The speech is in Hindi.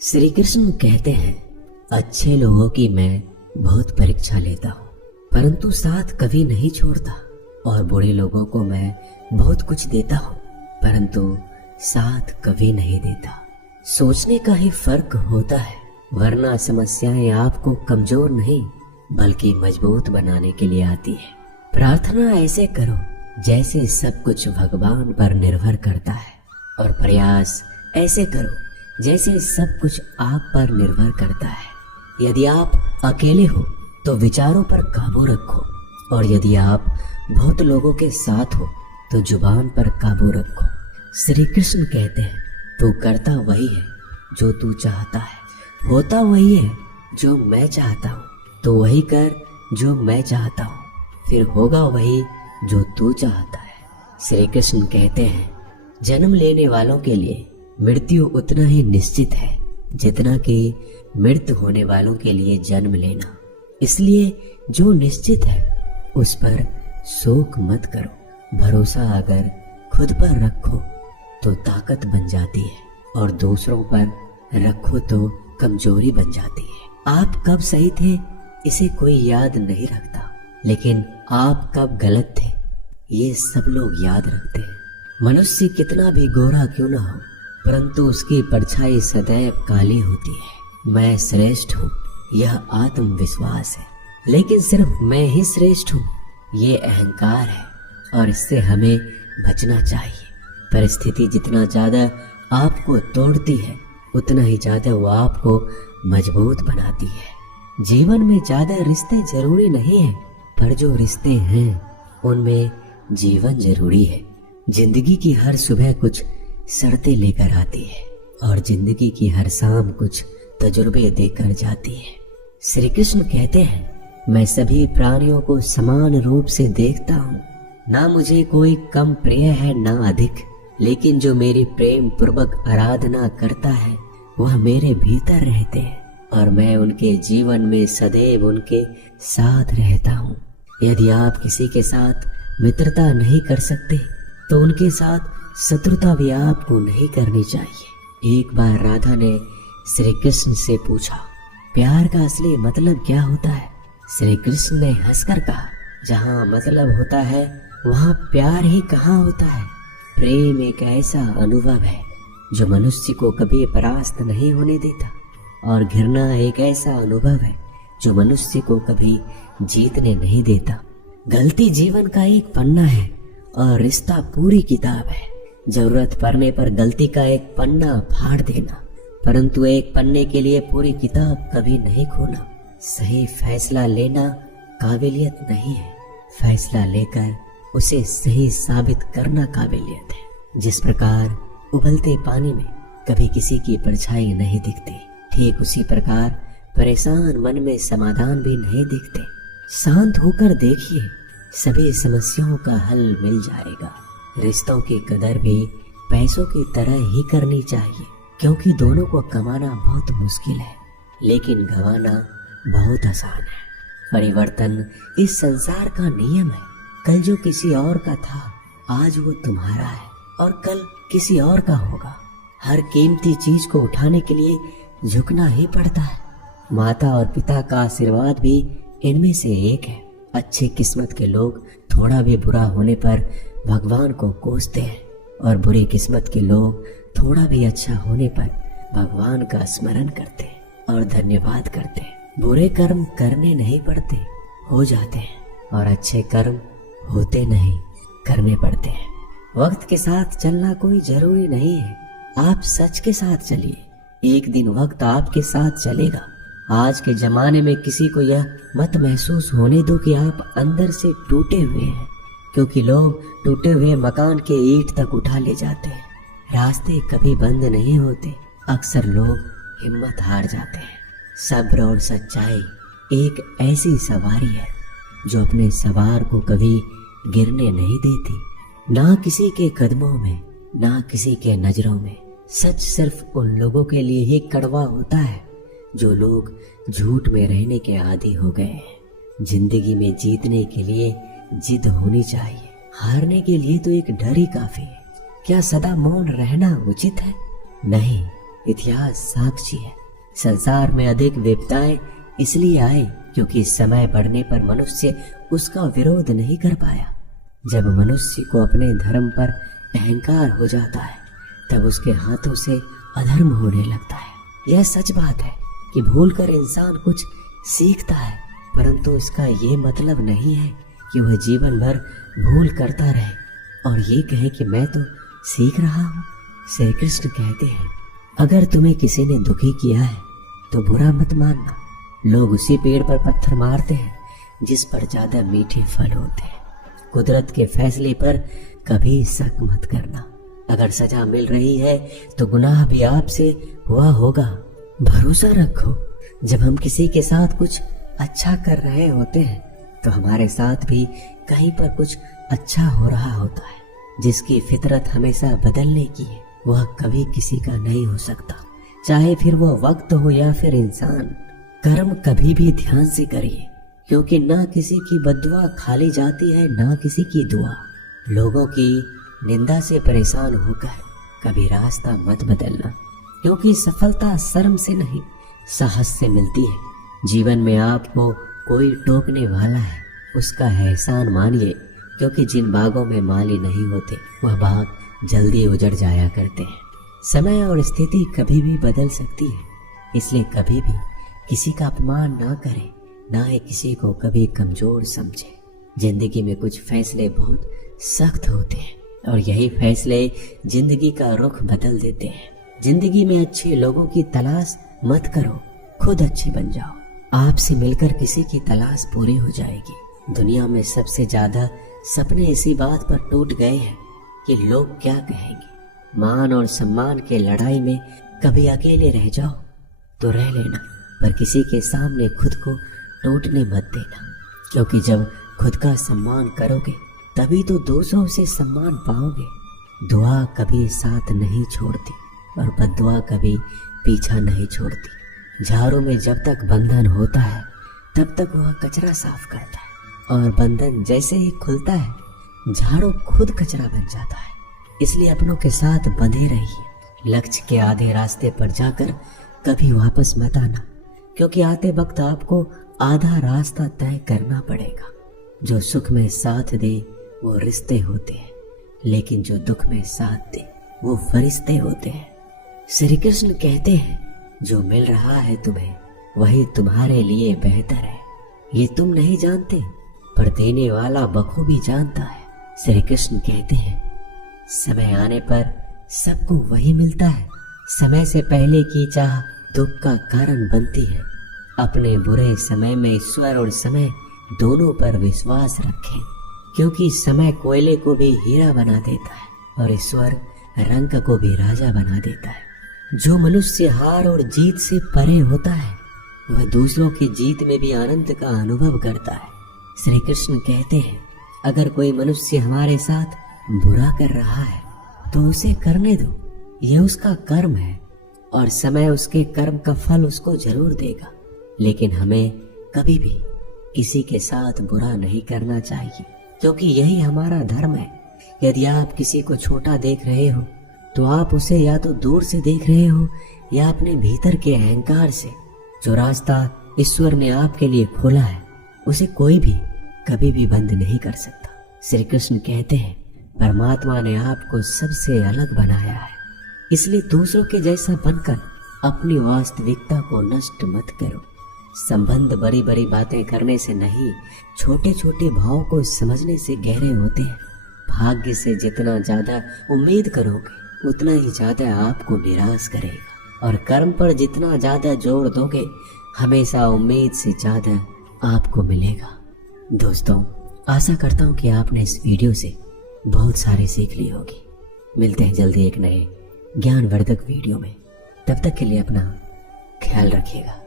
श्री कृष्ण कहते हैं, अच्छे लोगों की मैं बहुत परीक्षा लेता हूँ, परंतु साथ कभी नहीं छोड़ता, और बुरे लोगों को मैं बहुत कुछ देता हूँ, परंतु साथ कभी नहीं देता। सोचने का ही फर्क होता है, वरना समस्याएं आपको कमजोर नहीं बल्कि मजबूत बनाने के लिए आती है। प्रार्थना ऐसे करो जैसे सब कुछ भगवान पर निर्भर करता है, और प्रयास ऐसे करो जैसे सब कुछ आप पर निर्भर करता है। यदि आप अकेले हो तो विचारों पर काबू रखो, और यदि आप बहुत लोगों के साथ हो तो जुबान पर काबू रखो। श्री कृष्ण कहते हैं, तू करता वही है जो तू चाहता है, होता वही है जो मैं चाहता हूँ, तो वही कर जो मैं चाहता हूँ, फिर होगा वही जो तू चाहता है। श्री कृष्ण कहते हैं, जन्म लेने वालों के लिए मृत्यु उतना ही निश्चित है जितना कि मृत्यु होने वालों के लिए जन्म लेना। इसलिए जो निश्चित है उस पर शोक मत करो। भरोसा अगर खुद पर रखो तो ताकत बन जाती है, और दूसरों पर रखो तो कमजोरी बन जाती है। आप कब सही थे इसे कोई याद नहीं रखता, लेकिन आप कब गलत थे ये सब लोग याद रखते हैं। मनुष्य कितना भी गोरा क्यों ना हो, परंतु उसकी परछाई सदैव काली होती है। मैं श्रेष्ठ हूँ यह आत्मविश्वास है, लेकिन सिर्फ मैं ही श्रेष्ठ हूँ ये अहंकार है, और इससे हमें बचना चाहिए। परिस्थिति जितना ज्यादा आपको तोड़ती है उतना ही ज्यादा वो आपको मजबूत बनाती है। जीवन में ज्यादा रिश्ते जरूरी नहीं है, पर जो रिश्ते हैं उनमें जीवन जरूरी है। जिंदगी की हर सुबह कुछ शर्तें लेकर आती है, और जिंदगी की हर शाम कुछ तजुर्बे देकर जाती है। श्री कृष्ण कहते हैं, मैं सभी प्राणियों को समान रूप से देखता हूँ, ना मुझे कोई कम प्रिय है ना अधिक, लेकिन जो मेरी प्रेम पूर्वक आराधना करता है वह मेरे भीतर रहते हैं, और मैं उनके जीवन में सदैव उनके साथ रहता हूँ। यदि आप किसी के साथ मित्रता नहीं कर सकते तो उनके साथ शत्रुता भी आपको नहीं करनी चाहिए। एक बार राधा ने श्री कृष्ण से पूछा, प्यार का असली मतलब क्या होता है? श्री कृष्ण ने हंसकर कहा, जहाँ मतलब होता है वहाँ प्यार ही कहाँ होता है। प्रेम एक ऐसा अनुभव है जो मनुष्य को कभी परास्त नहीं होने देता, और घृणा एक ऐसा अनुभव है जो मनुष्य को कभी जीतने नहीं देता। गलती जीवन का एक पन्ना है और रिश्ता पूरी किताब है। जरूरत पड़ने पर गलती का एक पन्ना फाड़ देना, परंतु एक पन्ने के लिए पूरी किताब कभी नहीं खोना। सही फैसला लेना काबिलियत नहीं है, फैसला लेकर उसे सही साबित करना काबिलियत है। जिस प्रकार उबलते पानी में कभी किसी की परछाई नहीं दिखती, ठीक उसी प्रकार परेशान मन में समाधान भी नहीं दिखते। शांत होकर देखिए, सभी समस्याओं का हल मिल जाएगा। रिश्तों की कदर भी पैसों की तरह ही करनी चाहिए, क्योंकि दोनों को कमाना बहुत मुश्किल है, लेकिन गंवाना बहुत आसान है। परिवर्तन इस संसार का नियम है। कल जो किसी और का था आज वो तुम्हारा है, और कल किसी और का होगा। हर कीमती चीज को उठाने के लिए झुकना ही पड़ता है। माता और पिता का आशीर्वाद भी इनमें से एक है। अच्छे किस्मत के लोग थोड़ा भी बुरा होने पर भगवान को कोसते हैं, और बुरी किस्मत के लोग थोड़ा भी अच्छा होने पर भगवान का स्मरण करते हैं और धन्यवाद करते हैं। बुरे कर्म करने नहीं पड़ते, हो जाते हैं, और अच्छे कर्म होते नहीं, करने पड़ते हैं। वक्त के साथ चलना कोई जरूरी नहीं है, आप सच के साथ चलिए, एक दिन वक्त आपके साथ चलेगा। आज के जमाने में किसी को यह मत महसूस होने दो कि आप अंदर से टूटे हुए हैं, क्योंकि लोग टूटे हुए मकान के ईंट तक उठा ले जाते हैं। रास्ते कभी बंद नहीं होते, अक्सर लोग हिम्मत हार जाते हैं। सब्र और सच्चाई एक ऐसी सवारी है जो अपने सवार को कभी गिरने नहीं देती, ना किसी के कदमों में, ना किसी के नजरों में। सच सिर्फ उन लोगों के लिए ही कड़वा होता है जो लोग झूठ में रहने के आदी हो गए हैं। जिंदगी में जीतने के लिए जिद होनी चाहिए, हारने के लिए तो एक डर ही काफी है। क्या सदा मौन रहना उचित है? नहीं, इतिहास साक्षी है। संसार में अधिक विपदाएं इसलिए आए क्योंकि समय बढ़ने पर मनुष्य उसका विरोध नहीं कर पाया। जब मनुष्य को अपने धर्म पर अहंकार हो जाता है तब उसके हाथों से अधर्म होने लगता है। यह सच बात है कि भूलकर इंसान कुछ सीखता है, परंतु इसका ये मतलब नहीं है कि वह जीवन भर भूल करता रहे और ये कहे कि मैं तो सीख रहा हूँ। श्री कृष्ण कहते हैं, अगर तुम्हें किसी ने दुखी किया है तो बुरा मत मानना। लोग उसी पेड़ पर पत्थर मारते हैं जिस पर ज्यादा मीठे फल होते हैं। कुदरत के फैसले पर कभी शक मत करना। अगर सजा मिल रही है तो गुनाह भी आपसे हुआ होगा। भरोसा रखो, जब हम किसी के साथ कुछ अच्छा कर रहे होते हैं तो हमारे साथ भी कहीं पर कुछ अच्छा हो रहा होता है। जिसकी फितरत हमेशा बदलने की है वह कभी किसी का नहीं हो सकता, चाहे फिर वो वक्त हो या फिर इंसान। कर्म कभी भी ध्यान से करिए, क्योंकि ना किसी की बद्दुआ खाली जाती है ना किसी की दुआ। लोगों की निंदा से परेशान होकर कभी रास्ता मत बदलना, क्योंकि सफलता शर्म से नहीं साहस से मिलती है। जीवन में आपको कोई टोकने वाला है उसका एहसान मानिए, क्योंकि जिन बागों में माली नहीं होते वह बाग जल्दी उजड़ जाया करते हैं। समय और स्थिति कभी भी बदल सकती है, इसलिए कभी भी किसी का अपमान ना करें, ना ही किसी को कभी कमजोर समझे। जिंदगी में कुछ फैसले बहुत सख्त होते हैं और यही फैसले जिंदगी का रुख बदल देते हैं। जिंदगी में अच्छे लोगों की तलाश मत करो, खुद अच्छे बन जाओ। आपसे मिलकर किसी की तलाश पूरी हो जाएगी। दुनिया में सबसे ज्यादा सपने इसी बात पर टूट गए हैं कि लोग क्या कहेंगे। मान और सम्मान के लड़ाई में कभी अकेले रह जाओ तो रह लेना, पर किसी के सामने खुद को टूटने मत देना, क्योंकि जब खुद का सम्मान करोगे तभी तो दूसरों से सम्मान पाओगे। दुआ कभी साथ नहीं छोड़ती और बद्दुआ कभी पीछा नहीं छोड़ती। झाड़ू में जब तक बंधन होता है तब तक वह कचरा साफ करता है, और बंधन जैसे ही खुलता है झाड़ू खुद कचरा बन जाता है। इसलिए अपनों के साथ बंधे रहिए। लक्ष्य के आधे रास्ते पर जाकर कभी वापस मत आना, क्योंकि आते वक्त आपको आधा रास्ता तय करना पड़ेगा। जो सुख में साथ दे वो रिश्ते होते हैं, लेकिन जो दुख में साथ दे वो फरिश्ते होते हैं। श्री कृष्ण कहते हैं, जो मिल रहा है तुम्हें वही तुम्हारे लिए बेहतर है। ये तुम नहीं जानते, पर देने वाला बखूबी जानता है। श्री कृष्ण कहते हैं, समय आने पर सबको वही मिलता है। समय से पहले की चाह दुख का कारण बनती है। अपने बुरे समय में ईश्वर और समय दोनों पर विश्वास रखें, क्योंकि समय कोयले को भी हीरा बना देता है और ईश्वर रंग को भी राजा बना देता है। जो मनुष्य हार और जीत से परे होता है वह दूसरों की जीत में भी आनंद का अनुभव करता है। श्री कृष्ण कहते हैं, अगर कोई मनुष्य हमारे साथ बुरा कर रहा है तो उसे करने दो, यह उसका कर्म है और समय उसके कर्म का फल उसको जरूर देगा। लेकिन हमें कभी भी किसी के साथ बुरा नहीं करना चाहिए, क्योंकि यही हमारा धर्म है। यदि आप किसी को छोटा देख रहे हो तो आप उसे या तो दूर से देख रहे हो या अपने भीतर के अहंकार से। जो रास्ता ईश्वर ने आपके लिए खोला है उसे कोई भी कभी भी बंद नहीं कर सकता। श्री कृष्ण कहते हैं, परमात्मा ने आपको सबसे अलग बनाया है, इसलिए दूसरों के जैसा बनकर अपनी वास्तविकता को नष्ट मत करो। संबंध बड़ी बड़ी बातें करने से नहीं, छोटे छोटे भाव को समझने से गहरे होते हैं। भाग्य से जितना ज्यादा उम्मीद करोगे उतना ही ज्यादा आपको निराश करेगा, और कर्म पर जितना ज्यादा जोर दोगे हमेशा उम्मीद से ज्यादा आपको मिलेगा। दोस्तों, आशा करता हूँ कि आपने इस वीडियो से बहुत सारी सीख ली होगी। मिलते हैं जल्दी एक नए ज्ञानवर्धक वीडियो में। तब तक के लिए अपना ख्याल रखिएगा।